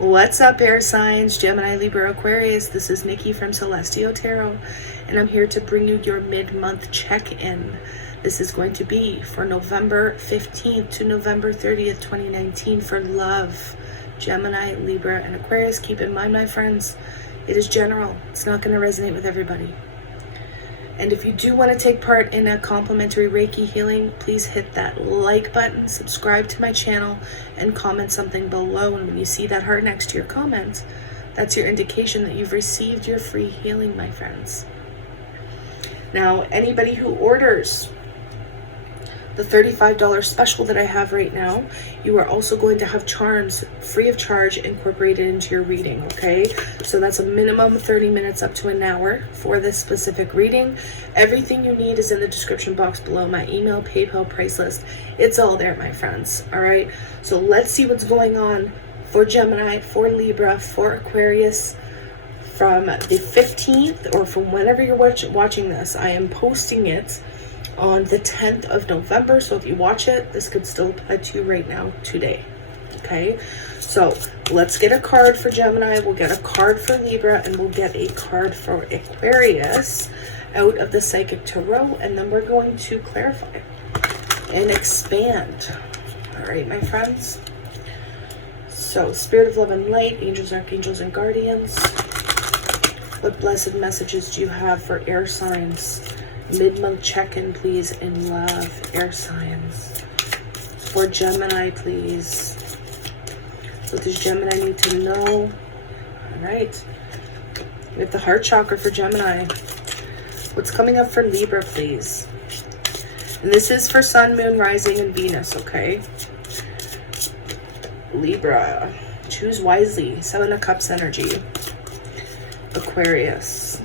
What's up, air signs, Gemini, Libra, Aquarius? This is Nikki from Celestial Tarot, and I'm here to bring you your mid-month check-in. This is going to be for November 15th to November 30th, 2019 for love, Gemini, Libra, and Aquarius. Keep in mind, my friends, it is general. It's not going to resonate with everybody. And if you do want to take part in a complimentary Reiki healing, please hit that like button, subscribe to my channel, and comment something below. And when you see that heart next to your comment, that's your indication that you've received your free healing, my friends. Now, anybody who orders the $35 special that I have right now, you are also going to have charms free of charge incorporated into your reading, okay? So that's a minimum 30 minutes up to an hour for this specific reading. Everything you need is in the description box below. My email, PayPal, price list. It's all there, my friends, all right? So let's see what's going on for Gemini, for Libra, for Aquarius from the 15th, or from whenever you're watching this. I am posting it on the 10th of November, so if you watch it, this could still apply to you right now, today. Okay, so let's get a card for Gemini, we'll get a card for Libra, and we'll get a card for Aquarius out of the Psychic Tarot, and then we're going to clarify and expand. All right, my friends. So, Spirit of Love and Light, Angels, Archangels, and Guardians, what blessed messages do you have for air signs? Mid-month check-in, please, in love, air signs. For Gemini, please. What does Gemini need to know? All right. We have the heart chakra for Gemini. What's coming up for Libra, please? And this is for Sun, Moon, Rising, and Venus, okay? Libra, choose wisely. 7 of Cups energy. Aquarius.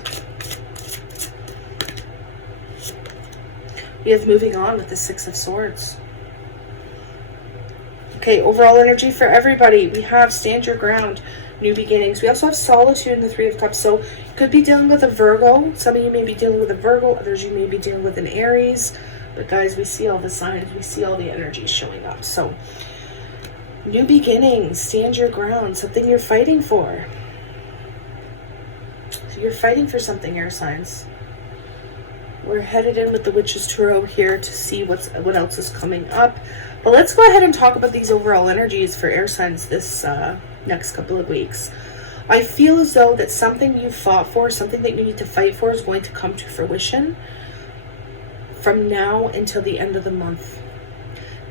We have moving on with the 6 of Swords. Okay, overall energy for everybody. We have stand your ground, new beginnings. We also have solitude in the 3 of Cups. So you could be dealing with a Virgo. Some of you may be dealing with a Virgo. Others you may be dealing with an Aries. But guys, we see all the signs. We see all the energies showing up. So new beginnings, stand your ground. Something you're fighting for. So you're fighting for something, air signs. We're headed in with the Witch's Tarot here to see what else is coming up. But let's go ahead and talk about these overall energies for air signs this next couple of weeks. I feel as though that something you fought for, something that you need to fight for, is going to come to fruition from now until the end of the month.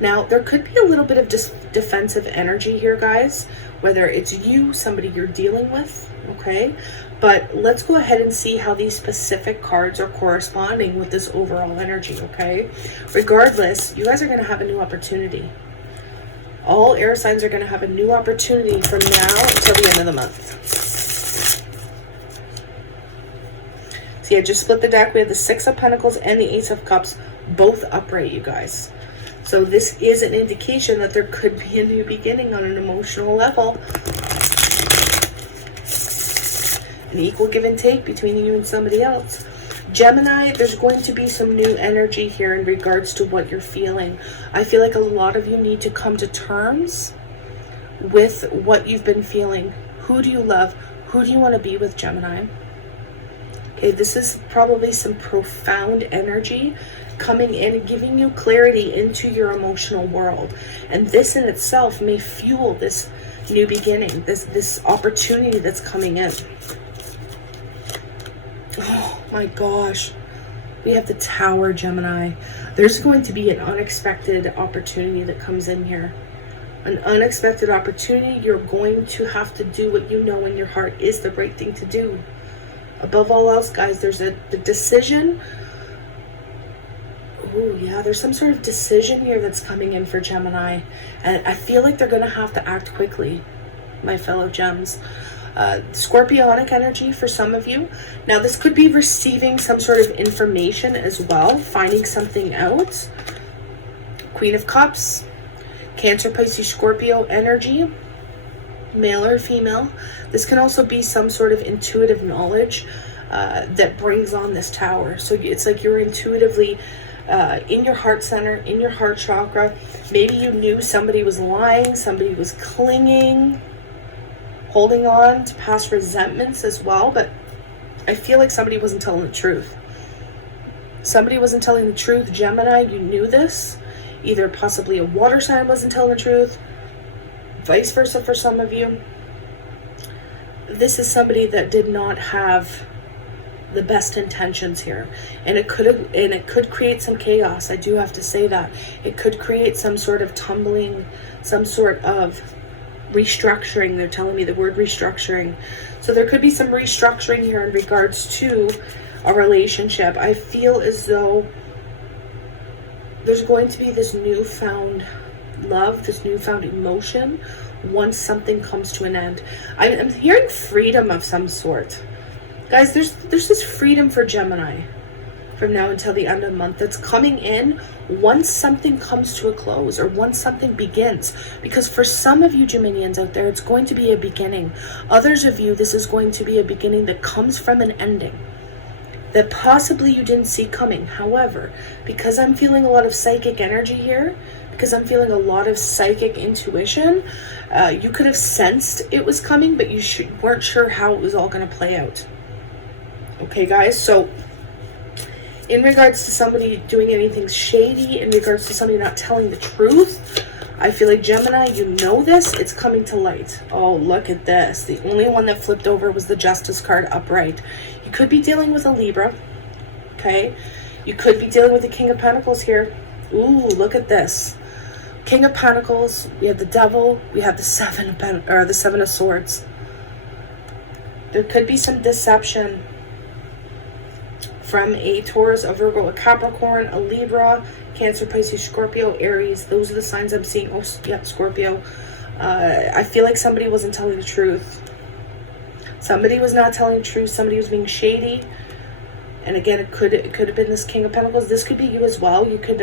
Now, there could be a little bit of defensive energy here, guys, whether it's you, somebody you're dealing with, okay? But let's go ahead and see how these specific cards are corresponding with this overall energy, okay? Regardless, you guys are going to have a new opportunity. All air signs are going to have a new opportunity from now until the end of the month. See, I just split the deck. We have the 6 of Pentacles and the Ace of Cups, both upright, you guys. So this is an indication that there could be a new beginning on an emotional level. An equal give and take between you and somebody else. Gemini, there's going to be some new energy here in regards to what you're feeling. I feel like a lot of you need to come to terms with what you've been feeling. Who do you love? Who do you want to be with, Gemini? Okay, this is probably some profound energy coming in and giving you clarity into your emotional world. And this in itself may fuel this new beginning, this opportunity that's coming in. Oh my gosh. We have the Tower, Gemini. There's going to be an unexpected opportunity that comes in here. An unexpected opportunity. You're going to have to do what you know in your heart is the right thing to do. Above all else, guys, there's the decision. Oh, yeah, there's some sort of decision here that's coming in for Gemini. And I feel like they're going to have to act quickly, my fellow gems. Scorpionic energy for some of you. Now, this could be receiving some sort of information as well, finding something out. Queen of Cups, Cancer, Pisces, Scorpio energy, male or female. This can also be some sort of intuitive knowledge that brings on this Tower. So it's like you're intuitively in your heart center, in your heart chakra. Maybe you knew somebody was lying, somebody was clinging. holding on to past resentments as well, but I feel like somebody wasn't telling the truth. Somebody wasn't telling the truth. Gemini, you knew this. Either possibly a water sign wasn't telling the truth, vice versa for some of you. This is somebody that did not have the best intentions here, and it could create some chaos. I do have to say that it could create some sort of tumbling, some sort of restructuring. They're telling me the word restructuring, so there could be some restructuring here in regards to a relationship. I feel as though there's going to be this newfound love, this newfound emotion once something comes to an end. I'm hearing freedom of some sort. Guys, there's this freedom for Gemini from now until the end of the month that's coming in once something comes to a close or once something begins. Because for some of you Geminians out there, it's going to be a beginning. Others of you, this is going to be a beginning that comes from an ending that possibly you didn't see coming. However, because I'm feeling a lot of psychic energy here, because I'm feeling a lot of psychic intuition, you could have sensed it was coming, but you weren't sure how it was all going to play out. Okay, guys, so in regards to somebody doing anything shady, in regards to somebody not telling the truth, I feel like Gemini, you know this, it's coming to light. Oh, look at this. The only one that flipped over was the Justice card upright. You could be dealing with a Libra, okay? You could be dealing with the King of Pentacles here. Ooh, look at this. King of Pentacles, we have the Devil, we have the Seven of Swords. There could be some deception from a Taurus, a Virgo, a Capricorn, a Libra, Cancer, Pisces, Scorpio, Aries. Those are the signs I'm seeing. Oh, yeah, Scorpio. I feel like somebody wasn't telling the truth. Somebody was not telling the truth. Somebody was being shady. And again, it could have been this King of Pentacles. This could be you as well. You could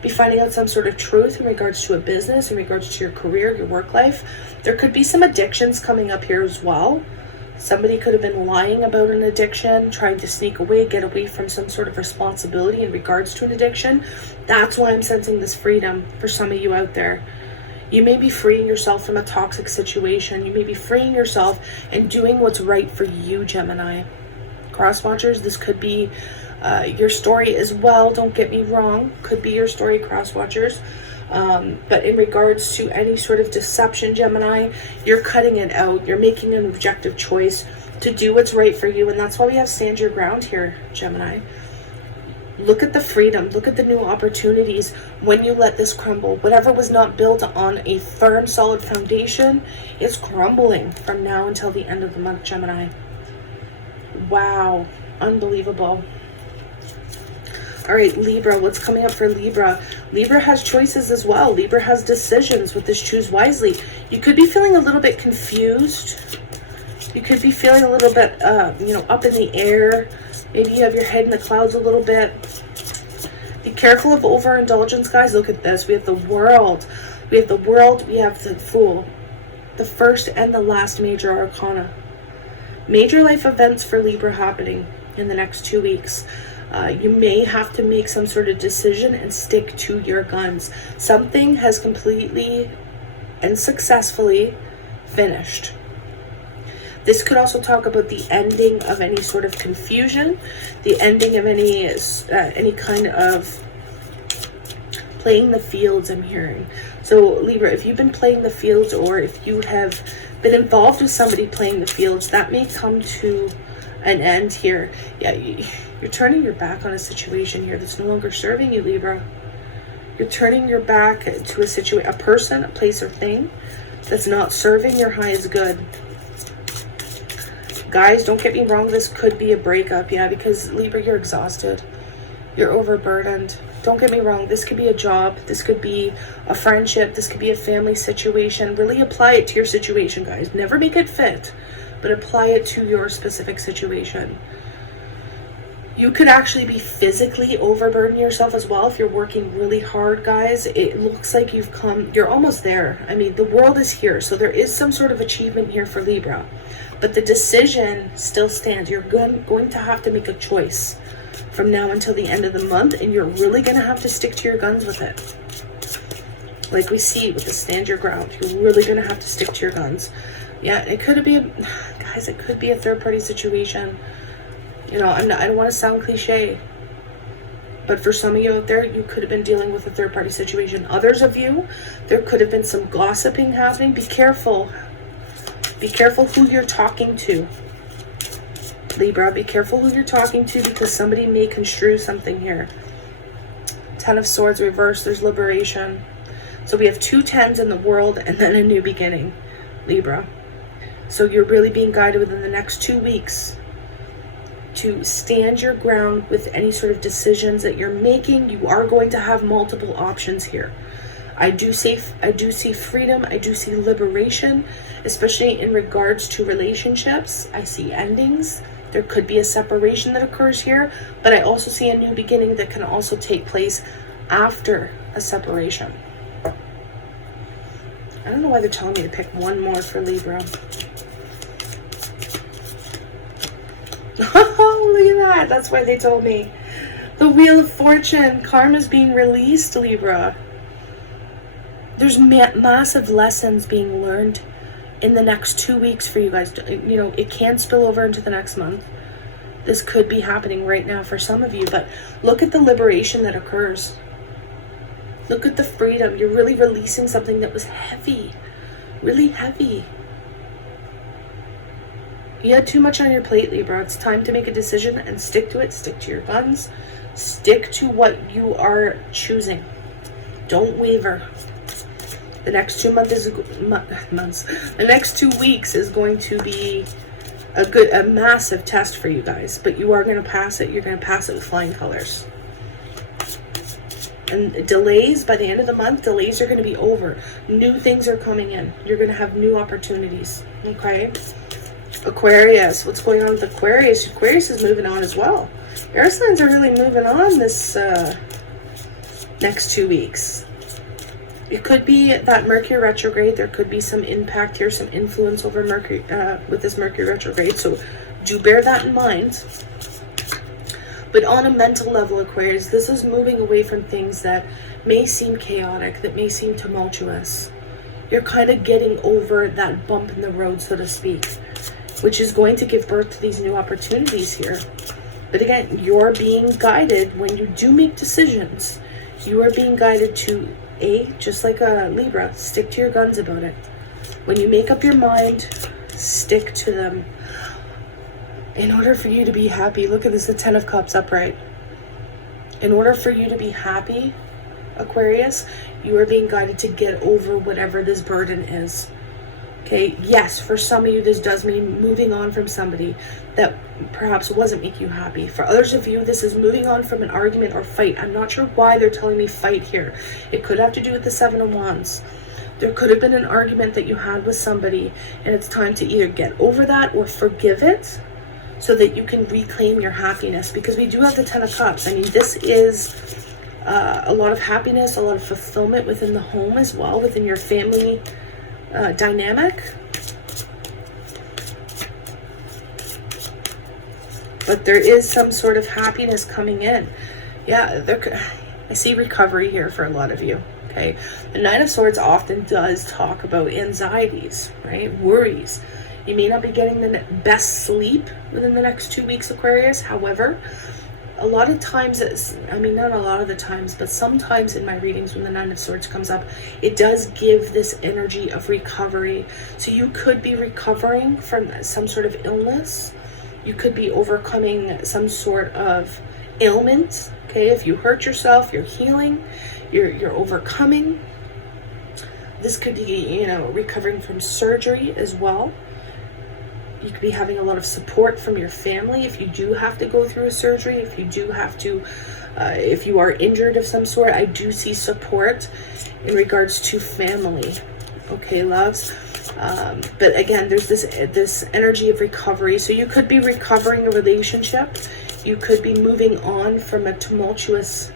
be finding out some sort of truth in regards to a business, in regards to your career, your work life. There could be some addictions coming up here as well. Somebody could have been lying about an addiction, trying to sneak away, get away from some sort of responsibility in regards to an addiction. That's why I'm sensing this freedom for some of you out there. You may be freeing yourself from a toxic situation. You may be freeing yourself and doing what's right for you, Gemini. Cross watchers, this could be your story as well. Don't get me wrong. Could be your story, cross watchers. But in regards to any sort of deception, Gemini, you're cutting it out. You're making an objective choice to do what's right for you. And that's why we have stand your ground here, Gemini. Look at the freedom. Look at the new opportunities when you let this crumble. Whatever was not built on a firm, solid foundation is crumbling from now until the end of the month, Gemini. Wow. Unbelievable. All right, Libra, what's coming up for Libra? Libra has choices as well. Libra has decisions with this choose wisely. You could be feeling a little bit confused. You could be feeling a little bit, up in the air. Maybe you have your head in the clouds a little bit. Be careful of overindulgence, guys. Look at this. We have the World. We have the World. We have the Fool. The first and the last major arcana. Major life events for Libra happening in the next 2 weeks. You may have to make some sort of decision and stick to your guns. Something has completely and successfully finished. This could also talk about the ending of any sort of confusion, the ending of any kind of playing the fields, I'm hearing. So Libra, if you've been playing the fields, or if you have been involved with somebody playing the fields, that may come to an end here. Yeah, you're turning your back on a situation here that's no longer serving you, Libra. You're turning your back to a person, a place, or thing that's not serving your highest good. Guys, don't get me wrong, this could be a breakup, yeah, because Libra, you're exhausted. You're overburdened. Don't get me wrong, this could be a job, this could be a friendship, this could be a family situation. Really apply it to your situation, guys. Never make it fit, but apply it to your specific situation. You could actually be physically overburdening yourself as well if you're working really hard, guys. It looks like you're almost there. I mean, the world is here, so there is some sort of achievement here for Libra. But the decision still stands. You're going to have to make a choice from now until the end of the month, and you're really going to have to stick to your guns with it. Like we see with the stand your ground, you're really going to have to stick to your guns. Yeah, it could be, guys, it could be a third-party situation. You know, I don't want to sound cliche, but for some of you out there, you could have been dealing with a third-party situation. Others of you, there could have been some gossiping happening. Be careful. Be careful who you're talking to. Libra, be careful who you're talking to, because somebody may construe something here. Ten of Swords reversed, there's liberation. So we have 2 10s in the world and then a new beginning, Libra. So you're really being guided within the next 2 weeks to stand your ground with any sort of decisions that you're making. You are going to have multiple options here. I do see freedom. I do see liberation, especially in regards to relationships. I see endings. There could be a separation that occurs here, but I also see a new beginning that can also take place after a separation. I don't know why they're telling me to pick one more for Libra. Oh, look at that. That's why they told me. The Wheel of Fortune. Karma's being released, Libra. There's massive lessons being learned in the next 2 weeks for you guys. You know, it can spill over into the next month. This could be happening right now for some of you, but look at the liberation that occurs. Look at the freedom. You're really releasing something that was heavy, really heavy. You had too much on your plate, Libra. It's time to make a decision and stick to it. Stick to your guns. Stick to what you are choosing. Don't waver. The next 2 months. The next 2 weeks is going to be a massive test for you guys, but you are going to pass it. You're going to pass it with flying colors. And delays, by the end of the month, delays are going to be over. New things are coming in. You're going to have new opportunities. Okay. Aquarius, what's going on with Aquarius? Aquarius is moving on as well. Air signs are really moving on this next 2 weeks. It could be that Mercury retrograde. There could be some impact here, some influence over Mercury with this Mercury retrograde. So do bear that in mind. But on a mental level, Aquarius, this is moving away from things that may seem chaotic, that may seem tumultuous. You're kind of getting over that bump in the road, so to speak, which is going to give birth to these new opportunities here. But again, you're being guided when you do make decisions. You are being guided to, just like a Libra, stick to your guns about it. When you make up your mind, stick to them. In order for you to be happy, look at this, the 10 of Cups upright. In order for you to be happy, Aquarius, you are being guided to get over whatever this burden is. Okay, yes, for some of you, this does mean moving on from somebody that perhaps wasn't making you happy. For others of you, this is moving on from an argument or fight. I'm not sure why they're telling me fight here. It could have to do with the 7 of Wands. There could have been an argument that you had with somebody, and it's time to either get over that or forgive it, so that you can reclaim your happiness, because we do have the 10 of Cups. I mean, this is a lot of happiness, a lot of fulfillment within the home as well, within your family dynamic. But there is some sort of happiness coming in. Yeah, I see recovery here for a lot of you. Okay, the 9 of Swords often does talk about anxieties, right? Worries. You may not be getting the best sleep within the next 2 weeks, Aquarius. However, a lot of times, not a lot of the times, but sometimes in my readings when the 9 of Swords comes up, it does give this energy of recovery. So you could be recovering from some sort of illness. You could be overcoming some sort of ailment. Okay, if you hurt yourself, you're healing, you're overcoming. This could be, recovering from surgery as well. You could be having a lot of support from your family if you do have to go through a surgery, if you do have to, if you are injured of some sort. I do see support in regards to family. Okay, loves. But again, there's this energy of recovery. So you could be recovering a relationship. You could be moving on from a tumultuous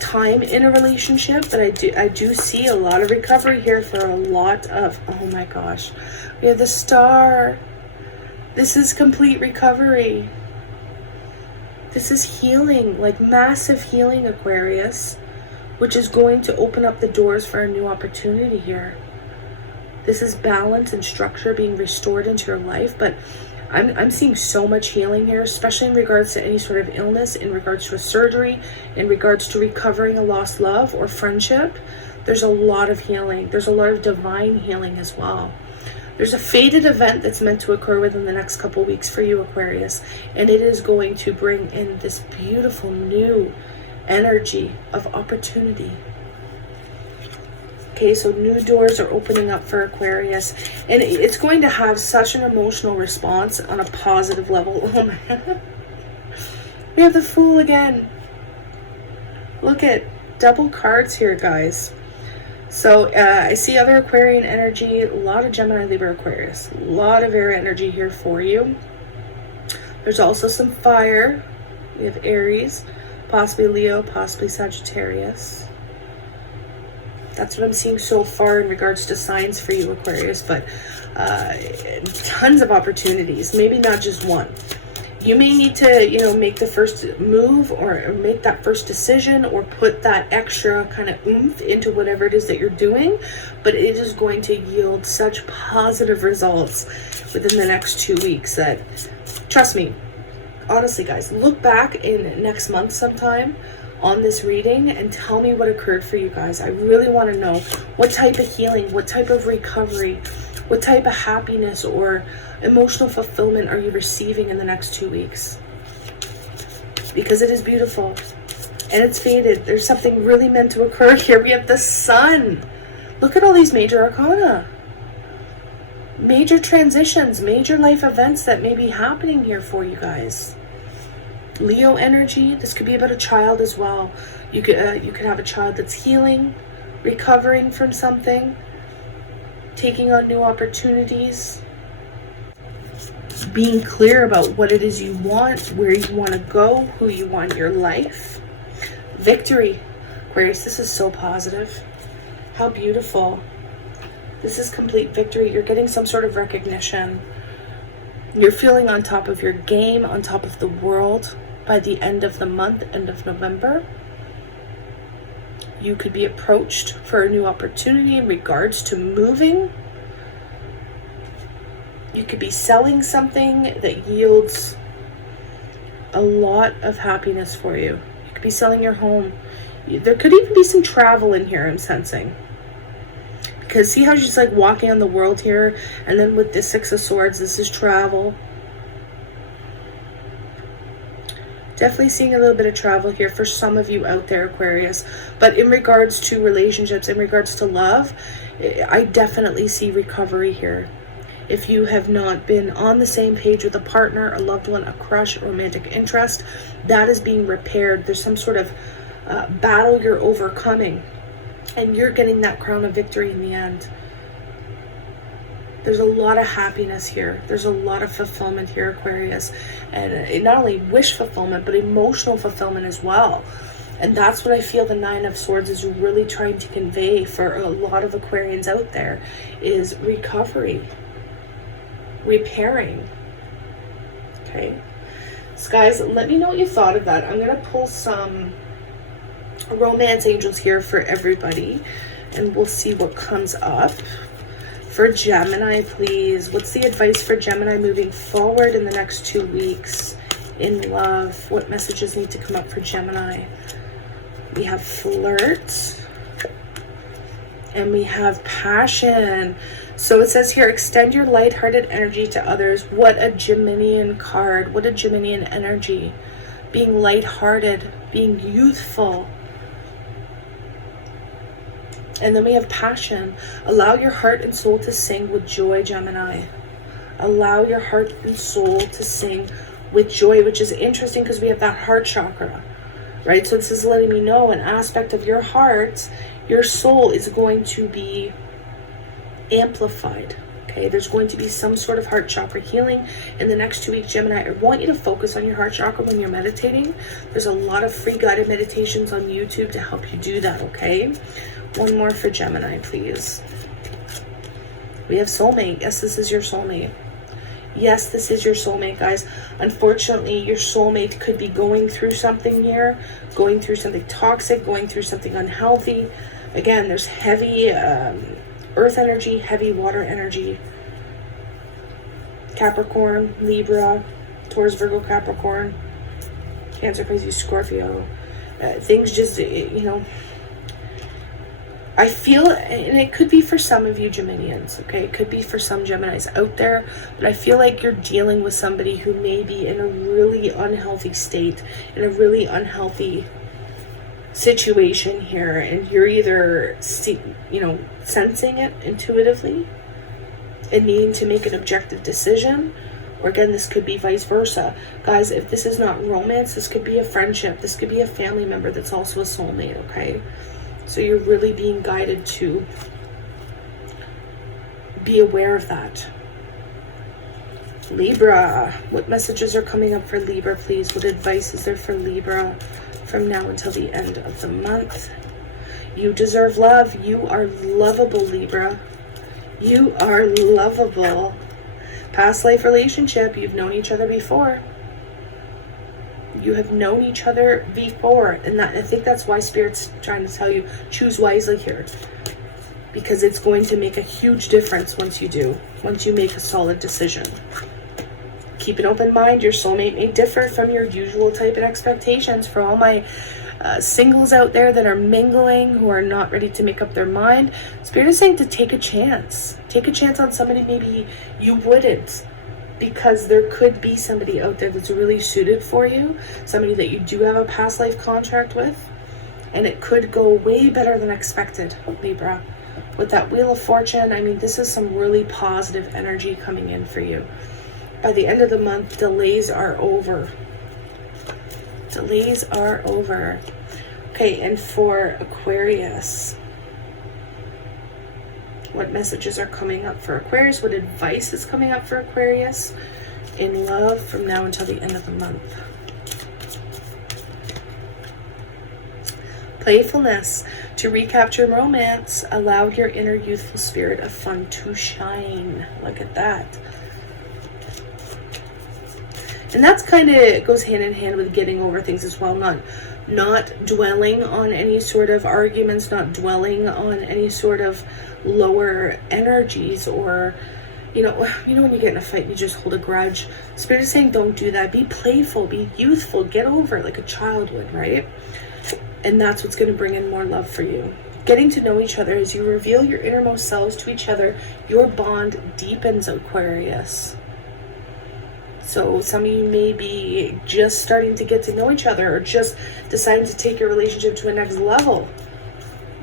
time in a relationship, but I do see a lot of recovery here for a lot of, oh my gosh, we have the Star. This is complete recovery. This is healing, like massive healing, Aquarius, which is going to open up the doors for a new opportunity here. This is balance and structure being restored into your life, but I'm seeing so much healing here, especially in regards to any sort of illness, in regards to a surgery, in regards to recovering a lost love or friendship. There's a lot of healing. There's a lot of divine healing as well. There's a fated event that's meant to occur within the next couple weeks for you, Aquarius, and it is going to bring in this beautiful new energy of opportunity. Okay, so new doors are opening up for Aquarius, and it's going to have such an emotional response on a positive level. Oh man. We have the Fool again. Look at double cards here, guys. So I see other Aquarian energy, a lot of Gemini, Libra, Aquarius, a lot of air energy here for you. There's also some fire. We have Aries, possibly Leo, possibly Sagittarius. That's what I'm seeing so far in regards to signs for you, Aquarius, but tons of opportunities, maybe not just one. You may need to, make the first move or make that first decision or put that extra kind of oomph into whatever it is that you're doing, but it is going to yield such positive results within the next 2 weeks that, trust me, honestly, guys, look back in next month sometime on this reading and tell me what occurred for you guys. I really want to know what type of healing, what type of recovery, what type of happiness or emotional fulfillment are you receiving in the next 2 weeks? Because it is beautiful and it's fated. There's something really meant to occur here. We have the Sun. Look at all these major arcana. Major transitions, major life events that may be happening here for you guys. Leo energy, this could be about a child as well. You could have a child that's healing, recovering from something, taking on new opportunities, being clear about what it is you want, where you want to go, who you want in your life. Victory, Aquarius, this is so positive. How beautiful. This is complete victory. You're getting some sort of recognition. You're feeling on top of your game, on top of the world. By the end of the month, end of November, you could be approached for a new opportunity in regards to moving. You could be selling something that yields a lot of happiness for you. You could be selling your home. There could even be some travel in here, I'm sensing. Because see how she's like walking on the world here, and then with the Six of Swords, this is travel. Definitely seeing a little bit of travel here for some of you out there, Aquarius. But in regards to relationships, in regards to love, I definitely see recovery here. If you have not been on the same page with a partner, a loved one, a crush, a romantic interest, that is being repaired. There's some sort of battle you're overcoming, and you're getting that crown of victory in the end. There's a lot of happiness here. There's a lot of fulfillment here, Aquarius. And not only wish fulfillment, but emotional fulfillment as well. And that's what I feel the Nine of Swords is really trying to convey for a lot of Aquarians out there, is recovery, repairing. Okay. So guys, let me know what you thought of that. I'm going to pull some romance angels here for everybody, and we'll see what comes up. For Gemini, please, what's the advice for Gemini moving forward in the next 2 weeks in love? What messages need to come up for Gemini? We have flirt, and we have passion. So it says here, extend your lighthearted energy to others. What a Geminian card. What a Geminian energy. Being lighthearted, being youthful. And then we have passion. Allow your heart and soul to sing with joy, Gemini. Allow your heart and soul to sing with joy, which is interesting because we have that heart chakra, right? So this is letting me know an aspect of your heart, your soul is going to be amplified. Okay, there's going to be some sort of heart chakra healing in the next 2 weeks, Gemini. I want you to focus on your heart chakra when you're meditating. There's a lot of free guided meditations on YouTube to help you do that, okay? One more for Gemini, please. We have soulmate. Yes, this is your soulmate. Yes, this is your soulmate, guys. Unfortunately, your soulmate could be going through something here, going through something toxic, going through something unhealthy. Again, there's heavy earth energy, heavy water energy. Capricorn, Libra, Taurus, Virgo, Capricorn, Cancer, Pisces, Scorpio. Things just, I feel, and it could be for some of you Geminians, okay? It could be for some Geminis out there, but I feel like you're dealing with somebody who may be in a really unhealthy state, in a really unhealthy situation here, and you're either, sensing it intuitively and needing to make an objective decision, or again, this could be vice versa. Guys, if this is not romance, this could be a friendship, this could be a family member that's also a soulmate, okay? So you're really being guided to be aware of that. Libra, what messages are coming up for Libra, please? What advice is there for Libra from now until the end of the month? You deserve love. You are lovable, Libra. You are lovable. Past life relationship, you've known each other before. You have known each other before, and I think that's why Spirit's trying to tell you, choose wisely here, because it's going to make a huge difference once you make a solid decision. Keep an open mind. Your soulmate may differ from your usual type and expectations. For all my singles out there that are mingling, who are not ready to make up their mind, Spirit is saying to take a chance. Take a chance on somebody maybe you wouldn't, because there could be somebody out there that's really suited for you, somebody that you do have a past life contract with, and it could go way better than expected, Libra. With that Wheel of Fortune, I mean, this is some really positive energy coming in for you. By the end of the month, delays are over. Delays are over. Okay, and for Aquarius, what messages are coming up for Aquarius? What advice is coming up for Aquarius in love from now until the end of the month? Playfulness. To recapture romance, allow your inner youthful spirit of fun to shine. Look at that. And that's kind of goes hand in hand with getting over things as well. Not dwelling on any sort of arguments, not dwelling on any sort of lower energies, or you know when you get in a fight and you just hold a grudge. Spirit is saying don't do that. Be playful, be youthful, get over it like a child would, right? And that's what's going to bring in more love for you. Getting to know each other as you reveal your innermost selves to each other, your bond deepens, Aquarius. So some of you may be just starting to get to know each other, or just deciding to take your relationship to a next level.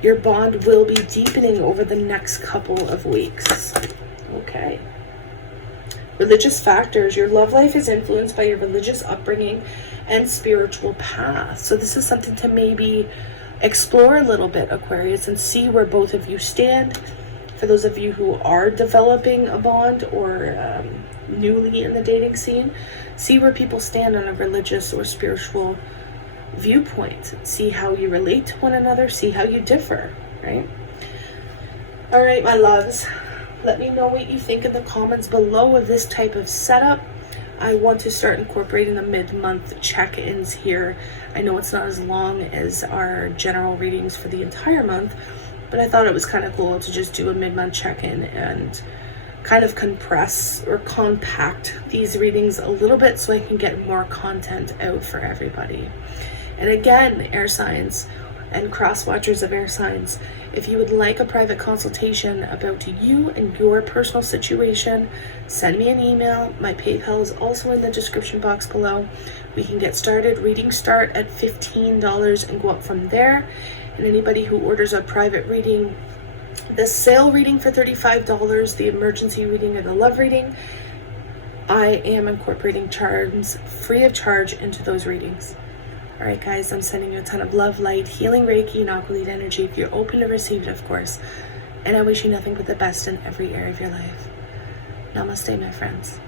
Your bond will be deepening over the next couple of weeks. Okay. Religious factors. Your love life is influenced by your religious upbringing and spiritual path. So this is something to maybe explore a little bit, Aquarius, and see where both of you stand. For those of you who are developing a bond, or newly in the dating scene, see where people stand on a religious or spiritual viewpoint. See how you relate to one another, see how you differ, right? All right, my loves, let me know what you think in the comments below of this type of setup. I want to start incorporating the mid-month check-ins here. I know it's not as long as our general readings for the entire month, but I thought it was kind of cool to just do a mid-month check-in and kind of compress or compact these readings a little bit so I can get more content out for everybody. And again, air signs and cross watchers of air signs, if you would like a private consultation about you and your personal situation, send me an email. My PayPal is also in the description box below. We can get started. Readings start at $15 and go up from there. And anybody who orders a private reading, the sale reading for $35, the emergency reading, or the love reading, I am incorporating charms free of charge into those readings. All right, guys, I'm sending you a ton of love, light, healing, Reiki, and aqua lead energy if you're open to receive it, of course. And I wish you nothing but the best in every area of your life. Namaste, my friends.